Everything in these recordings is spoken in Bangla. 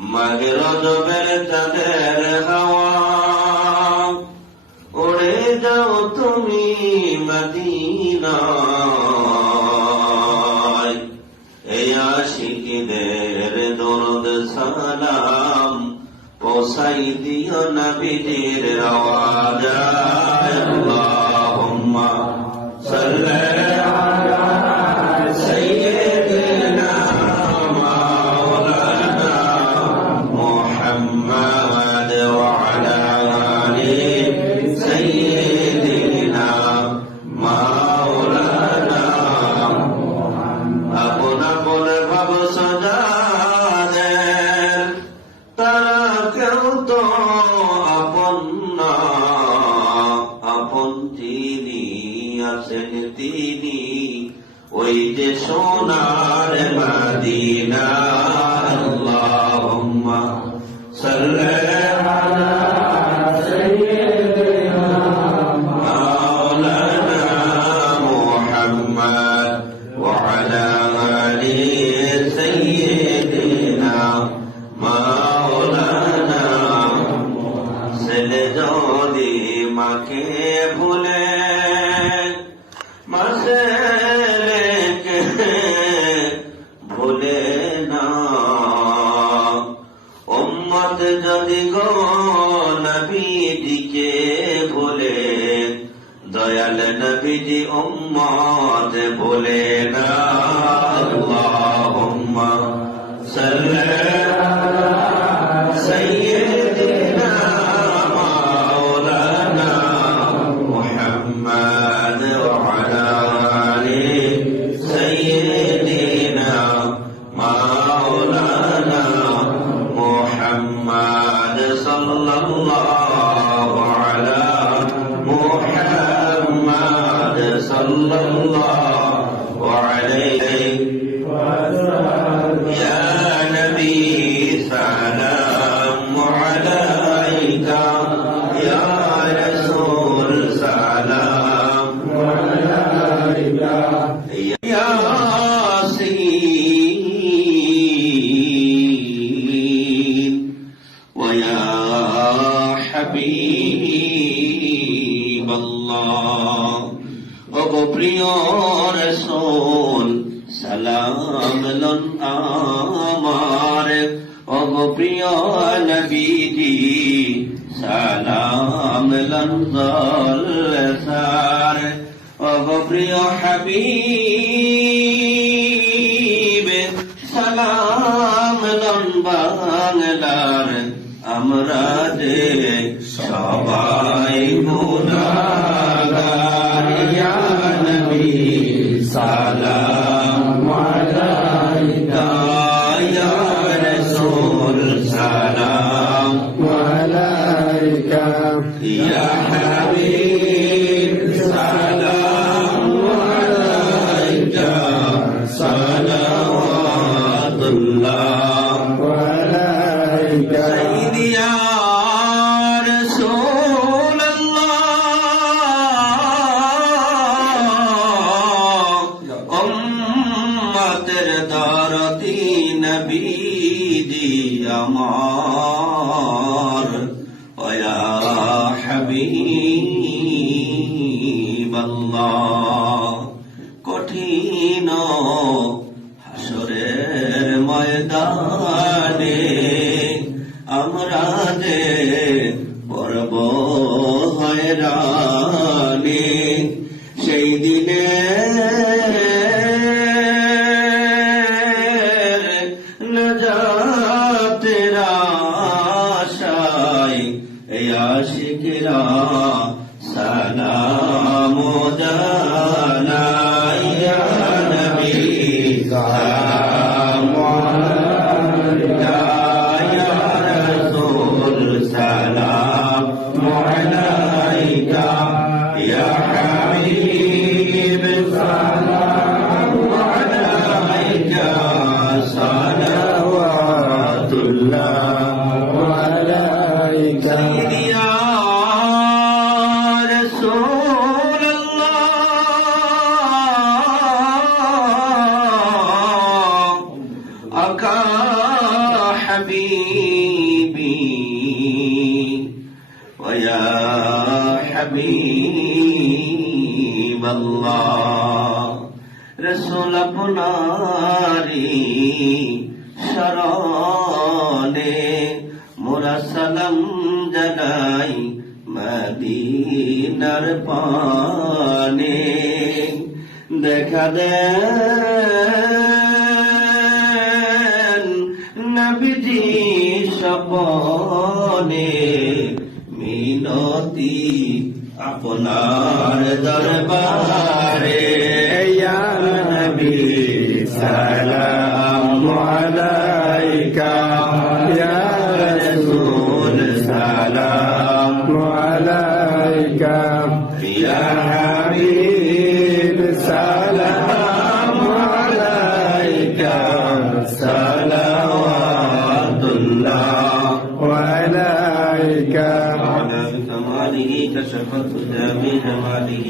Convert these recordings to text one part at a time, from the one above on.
মাগের জবের চাঁদের ওড়ে যাও তুমি মদিনায়। দরদ সালাম পোসাই দিও নবীদের আওয়াজ। নবীজি উম্মত ভুলে না আল্লাহুম্মা সাল্লি আলা সাইয়্যিদিনা মাওলানা মুহাম্মদ ওয়া আলা আলি সাইয়্যিদিনা মাওলানা মুহাম্মদ সাল্লাল্লাহু اللہ وعلیہ সালাম বাংলার আমরা যে সবাই গুণাগার। সালাম। God. حبيبي ويا حبيب الله রসুল আপনারি শরণে মোরা সালাম জানাই মদিনার পানে দেখা দেন সপনে মিনতি আপনার দরবারে। كشفت دامين ماله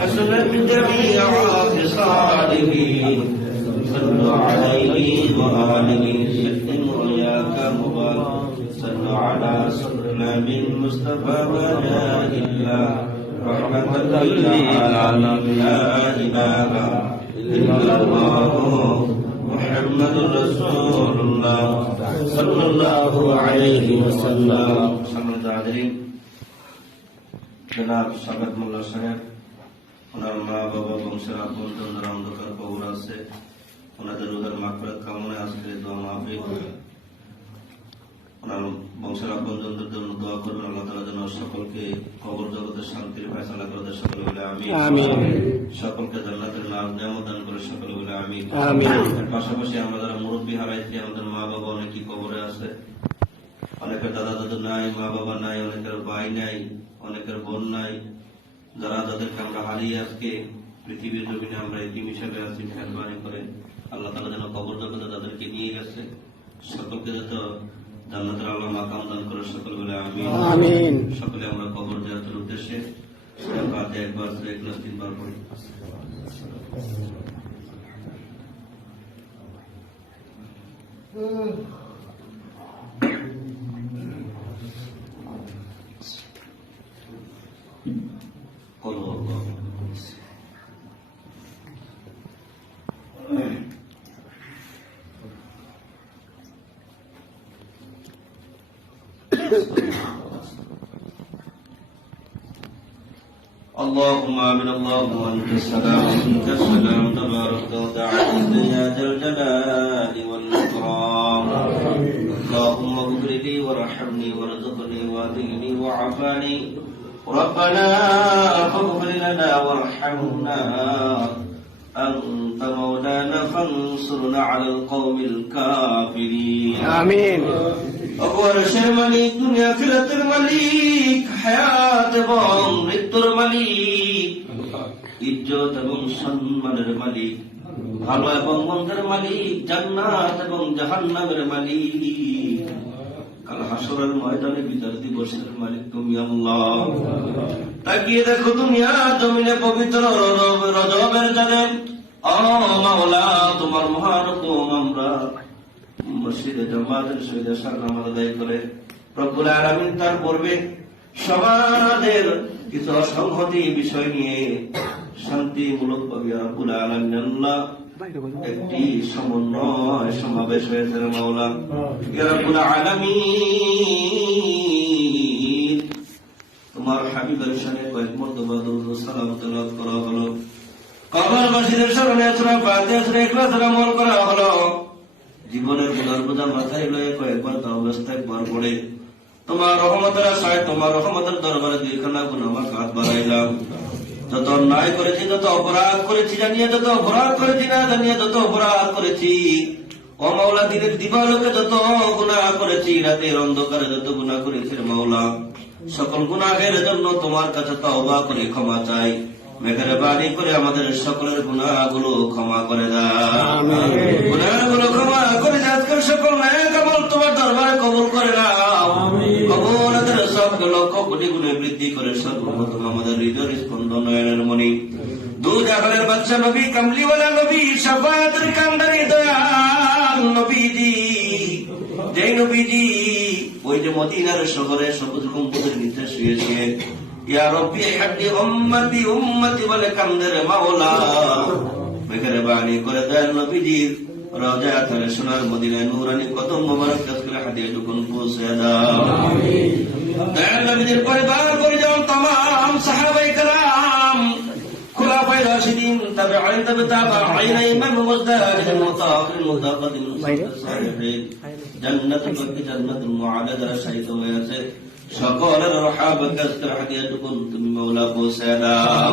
حسنا جميع خصاله صلوا عليه وآله. سلموا يا مبارك. صلوا على سيدنا المصطفى ولا إلا رحمة للعالمين لا إله إلا الله. محمد رسول الله. صلى الله عليه وسلم. জনাব সাবেক মোল্লা সাহেব ওনার মা বাবা বংশের আপন যারা অন্ধকার কবর আছে। ওনাদের রোগের মাকড়াত কামনায় আজকে দোয়া মাহফিল। ওনার বংশের আপন জনদের জন্য দোয়া করবেন আল্লাহ তালা যেন সকলকে কবর জগতের শান্তির ফেসলা করে দেয়। সকলে বলে আমি সকলকে জান্নাতের নাম যেমন দান করে সকলে বলে আমি পাশাপাশি আমরা যারা মুরব্বী হারাইছি আমাদের মা বাবা অনেকই কবরে আছে। অনেকের দাদা দাদু নাই মা বাবা নাই অনেকের ভাই নাই অনেকের বোন নাই। যারা যাদেরকে আমরা হারিয়ে আজকে পৃথিবীর জমিনে আমরা এটিম হিসাবে আছি মেহরবানি করে আল্লাহ তালা যেন কবর জগতে তাদেরকে নিয়ে গেছে। সকলকে যত জান্নাতের আল্লাহ মাকাম দান করে সকল বলে আমি আমিন। সকলে আমরা কবর জাতের উদ্দেশ্যে বাদে একবার এক গ্লাস তিনবার পড়ি। اللهم امين اللهم انت السلام وأنت السلام تبارك وتعالى يا ذا الجلال والإكرام. اللهم اغفر لي وارحمني وارزقني واهدني وعافاني. ربنا فاغفر لنا وارحمنا. أنت مولانا فانصرنا على القوم الكافرين. অপরশের মালিক, দুনিয়া মালিক, হায়াত এবং মৃত্যুর মালিক। ইজ্জত এবং সম্মানের মালিক, ভালো এবং মন্দের মালিক, জান্নাত এবং জাহান্নামের মালিক। কাল হাসরের ময়দানে বিচার দিবসের মালিক তুমি আল্লাহ। তাকিয়ে দেখো দুনিয়া জমিনে পবিত্র রজব- রজবের জানে ও মাওলা, তোমার মহান আমরা মসজিদে জামাতের আদায় করে। রব্বুল তার পূর্বে সমাজের কিছু অসংহতি বিষয় নিয়ে শান্তিমূলক রব্বুল আল্লাহ একটি সমন্বয় সমাবেশ হয়েছে মাওলা। রব্বুল তোমার হাবিবের সাথে কয়েক মর্তবা সালাম করা হলো। কবর মসজিদের স্মরণে সুরা ফাতিহা করা হলো। জীবনের গুনার মাথায় লয়ে কয়েকবার তা অবস্থা একবার পড়ে। তোমার রহমতের আশায়, তোমার রহমতের দরবারে দুইখানা গুণ আমার হাত বাড়াইলাম। যত অন্যায় করেছি, যত অপরাধ করেছি, জানিয়ে যত অপরাধ করেছি, না জানিয়ে যত অপরাধ করেছি, ও মাওলা দিনের দিবালোকে যত গুণা করেছি, রাতের অন্ধকারে যত গুণা করেছি মাওলা, সকল গুনাহের জন্য তোমার কাছে তওবা করে ক্ষমা চাই। মেঘের বাড়ি করে আমাদের সকলের গুণাগুলো ক্ষমা করে দাও। গুণাগুলো ক্ষমা করে আজকের সকল ন্যায় তোমার দরবারে কবুল করে নাও। কবুলের সব লক্ষ কোটি গুণে বৃদ্ধি করে সর্বপ্রথম আমাদের হৃদয় স্পন্দন নয়নের মণি। দু জাহানের বাচ্চা নবী কামলিওয়ালা নবী সাফায়াতের কান্দারি দয়াল নবীজি। যেই নবীজি ওই যে মদিনার শহরে সবুজ গম্বুজের নিচে শুয়ে শুয়ে ইয়া রব্বি হাড্ডি উম্মতি উম্মতি বলে কান্দের মাওলা মেঘের বাণী করে দেন নবীজির রজা আথারে সোনার মদিনায় নুরানি কদম মোবারক কাজ করে হাদিয়া টুকুন পৌঁছে দাও দয়াল নবীজির পরিবার পরিজন তমাম সাহাবাই কারাম خلفاء راشدين تبعين تبعين إمام مزداد المتأخر المتقدم الصالحين جنة البك جنة المعادة যারা শাহিদ হয়ে আছে সকলের তুমি মৌলা পৌঁছে দাও।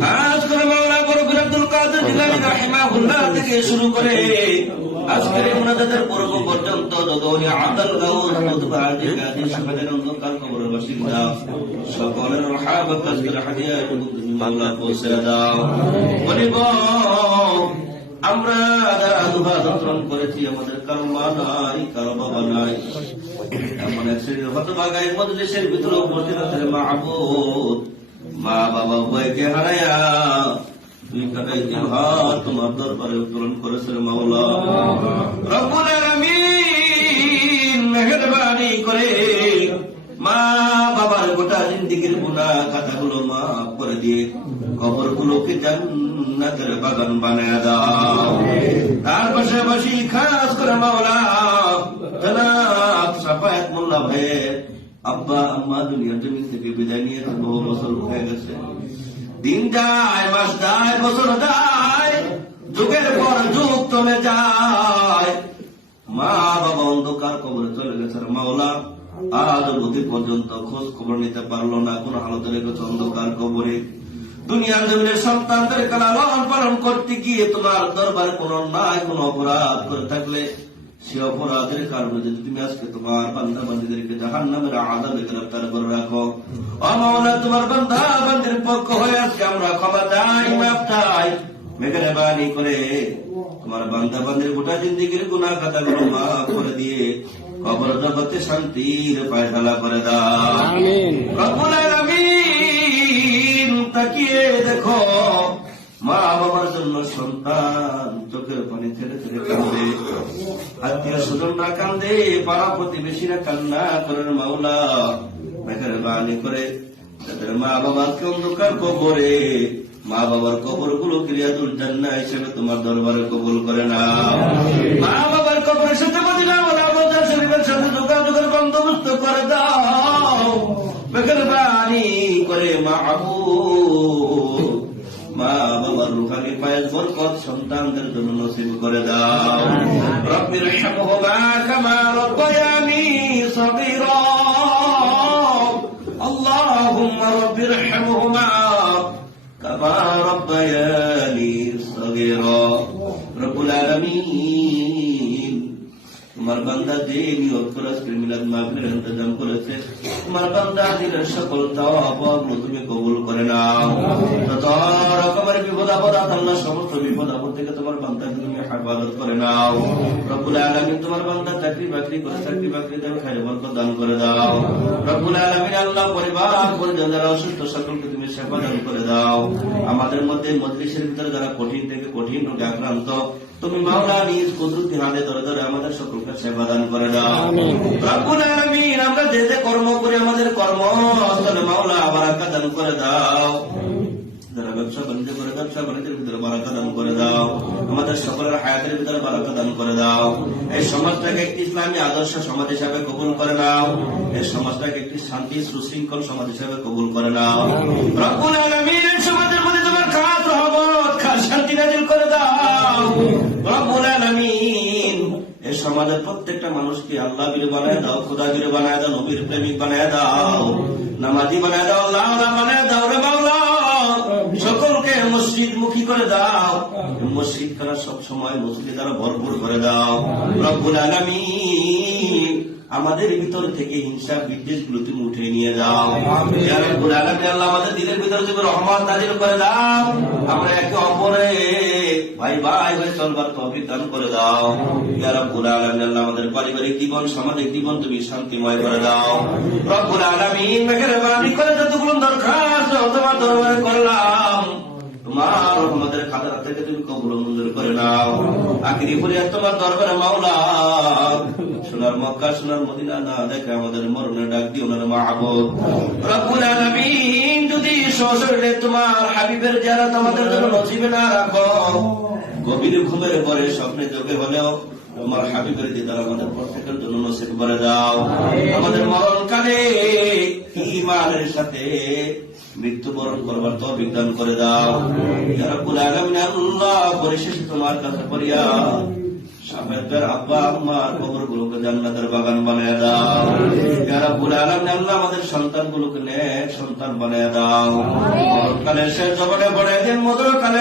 খাস করে মৌলা বরফির আব্দুল কাদের জিলানী রাহিমাহুল্লাহ থেকে শুরু করে আজকের মুনাজাতের পূর্ব পর্যন্ত যদৌনি আদাল গাউস মুতবা আদি গাদি সকালের অন্ধকার কবরের বাসিন্দা সকলের রহাবা কাজ তুমি মৌলা পৌঁছে দাও। বলিব আমরা যারা দুহা যন্ত্রণ করেছি আমাদের কারও মা নাই কারও বাবা নাই মা বাবা উভয়কে হারাইয়া দুই তোমার দরবারে উত্তোলন করেছেন মাওলা করে মা বাবার গোটা জিন্দিগির গুনাহ খাতাগুলো মাফ করে দিয়ে কবরগুলোকে জান্নাতের বাগান বানায় দাও তার পাশাপাশি খাস করে মাওলা অন্ধকার কবরে চলে গেছে মাওলা আজ অবধি পর্যন্ত খোঁজ খবর নিতে পারল না, কোন হালতে রেখেছে অন্ধকার কবরে। দুনিয়ার জমিনের সন্তানদেরকে লালন পালন করতে গিয়ে তোমার দরবারে কোন অন্যায়, কোন অপরাধ করে থাকলে সে অপরাধের কারণে যদি তুমি আজকে তোমার বান্ধা বান্ধীদেরকে জাহান নামের আদাবে গ্রেফতার করে রাখো। অমাওলা তোমার বান্ধা বান্ধীর পক্ষ হয়ে আজকে আমরা ক্ষমা চাই মাপ চাই। মেঘের করে তোমার বান্ধা বান্ধীর গোটা জিন্দিগির গুণা খাতাগুলো মাফ করে দিয়ে কবর জগতে শান্তির পায়খালা করে দাও। রব্বুল আলামিন তাকিয়ে দেখো মা বাবার জন্য সন্তান চোখের পানি ছেড়ে ছেড়ে কান্দে। আত্মীয় কান্দে, পাড়া প্রতিবেশীরা কান্না করেন মাওলা। মেঘের বাণী করে, তাদের মা বাবাকে অন্ধকার কবরে। মা বাবার কবরগুলো ক্রিয়াতুল জান্না হিসেবে তোমার দরবারে কবুল করে না। মা বাবার কবরের সাথে মদিনা ওলা মজার শরীফের সাথে যোগাযোগের বন্দোবস্ত করে দাও। মেহরবানি করে মাহবুব মা বাবার রুহানি পায়ের বরকত সন্তানদের জন্য নসিব করে দাও রব্বির হামহুমা কামা রব্বায়ানি সগীরা اللهم رب ارحمهما كما ربياني صغيرا رب العالمين তোমার বান্দা যে নিয়োগ করে আজকে মিলাদ মাহফিলের ইন্তজাম করেছে। তোমার বান্দা দিনের সকল তাওয়াবগুলো তুমি কবুল করে নাও। যত রকমের বিপদ আপদ আল্লাহ সমস্ত বিপদ আপদ থেকে তোমার বান্দাকে তুমি হেফাজত করে নাও। রব্বুল আলামিন তোমার বান্দা চাকরি বাকরি করে চাকরি বাকরি দেবে খাই বরকত দান করে দাও। রব্বুল আলামিন আল্লাহ পরিবার পরিজন যারা অসুস্থ সকলকে তুমি সেবা করে দাও। আমাদের মধ্যে মজলিসের ভিতরে যারা কঠিন থেকে কঠিন রোগে আক্রান্ত তুমি মাওলা নিজ কুদরতি হাতে ধরে ধরে আমাদের সকলকে সেবা দান করে দাও। রব্বুল আলামিন আমরা যে যে কর্ম করি আমাদের কর্ম মাওলা বারাকা দান করে দাও। ব্যবসা বাণিজ্য করে ব্যবসা বাণিজ্যের ভিতরে বারাকা দান করে দাও। আমাদের সকলের হায়াতের ভিতরে বারাকা দান করে দাও। এই সমাজটাকে একটি ইসলামী আদর্শ সমাজ হিসাবে কবুল করে নাও। এই সমাজটাকে একটি শান্তি সুশৃঙ্খল সমাজ হিসাবে কবুল করে নাও। সমাজের প্রত্যেকটা মানুষকে আল্লাহ বীর বানায় দাও, খোদা বীর বানায় দাও, নবীর প্রেমিক বানায় দাও, নামাজি বানায় দাও, আল্লাহ বানায় দাও। মসজিদ মুখী করে দাও। মসজিদ খানা সব সময় মসজিদে দ্বারা ভরপুর করে দাও। রব্বুল আলামিন আমাদের ভিতর থেকে হিংসা বিদ্বেষগুলো তুমি উঠে নিয়ে যাও। আল্লাহ আমাদের দিলের ভিতরে তুমি রহমত নাজিল করে দাও। আমরা একে অপরে ভাই ভাই ভাই চলবার তৌফিক দান করে দাও। ইয়া রব্বুল আলামিন আল্লাহ আমাদের পারিবারিক জীবন সামাজিক জীবন তুমি শান্তিময় করে দাও। রব্বুল আলামিন মেঘের করে যতগুলো দরখাস্ত তোমার দরবারে করলাম তোমার তোমার রহমতের খাতারা থেকে তুমি কবুল মঞ্জুর করে নাও। আখিরি ফরিয়াদ তোমার দরবারে মাওলা। সোনার মক্কা, সোনার মদিনা না দেখে আমাদের মরণে ডাক দিও না মাহবুব। রব্বুল আলামিন, যদি তোমার হাবিবের জিয়ারত আমাদের জন্য নসিবে না রাখো, গভীর ঘুমের পরে স্বপ্নে হলেও তোমার হাবিবের দিদার আমাদের প্রত্যেকের জন্য নসিব করে দাও। আমাদের মরণকালে ইমানের সাথে মৃত্যুবরণ করবার তো বিজ্ঞান করে দাও। আলামিন আল্লাহ পরিশেষে তোমার কাছে করিয়া আব্বা আম্মার কবর গুলোকে জান্নাতের বাগান বানিয়ে দাও। রাব্বুল আলামিন আল্লাহ আমাদের সন্তান গুলোকে নেক সন্তান বানায় দাও। সে জবানে দিন মধুর কালে